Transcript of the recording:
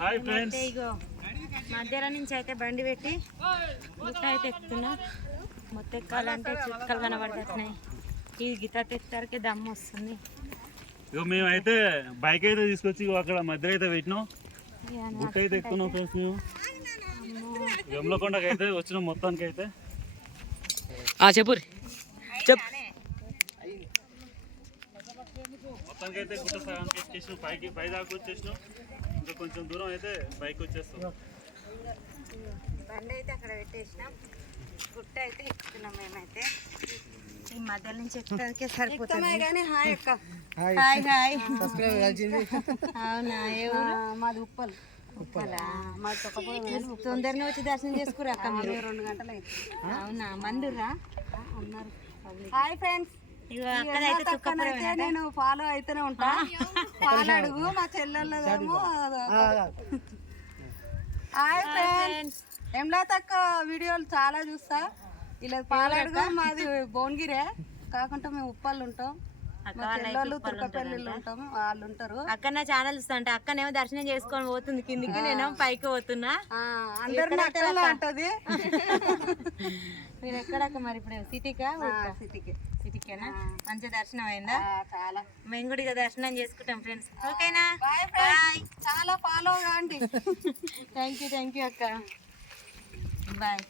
ఇగో మధ్యాహ్నం నుంచి అయితే బండి పెట్టి గుట్ట అయితే ఎక్కుతున్నా. మొత్తం ఎక్కాలంటే చుక్కలు కనబడుతున్నాయి. ఈ గీత ఎక్కడికి దమ్ము వస్తుంది. ఇక మేమైతే బైక్ అయితే తీసుకొచ్చి అక్కడ మధ్యలో అయితే పెట్టినాం. గుట్ట అయితే ఎక్కుతున్నాం ఫ్రెండ్స్. మేము వెమ్లకొండకి అయితే వచ్చినాం మొత్తానికి అయితే. చెప్పు మొత్తానికి అయితే గుట్ట సగానికి ఎక్కేసినాం. పై దాకా వచ్చేసినాం. ఇంకా కొంచెం దూరం అయితే బైక్ వచ్చేస్తాం. బండి అయితే అక్కడ పెట్టేసినాం. గుట్ట అయితే ఎక్కుతున్నాం మేమైతే. ఈ మధ్య నుంచి ఎక్కడికే సరిపోతుంది కానీ. హాయ్ అక్క. Hi hi. అవునా? మాది ఉప్పల్. ఉప్పలా? తొందరనే వచ్చి దర్శనం చేసుకురా అక్క. మీరు 2 గంటలు అయితే. అవునా? మందురా అన్నారు. Hi friends. నేను ఫాలో అయితేనే ఉంటా. ఫాలో అడుగు మా చెల్లెళ్ళదేమో. Hi friends. ఏమ్లా తక్క వీడియోలు చాలా చూస్తా. ఇలా పాలడుగు. మాది భువనగిరే కాకుండా మేము ఉప్పళ్ళు ఉంటాం. మా చెల్లెళ్ళు తుర్కపల్లిలో ఉంటాము. వాళ్ళు ఉంటారు. అక్క నా ఛానల్ చూస్తా అంటే అక్కనేమో దర్శనం చేసుకొని పోతుంది కిందికి, నేను పైకి పోతున్నా. అందరు అంటది. మీరు ఎక్కడక్క మరి? ఇప్పుడు సిటీకా? సిటీకేనా? మంచి దర్శనం అయిందా? చాలా. మేము కూడా ఇక దర్శనం చేసుకుంటాం ఫ్రెండ్స్. ఓకేనా? బాయ్. చాలా ఫాలో కాండి. థ్యాంక్ యూ అక్క. బాయ్.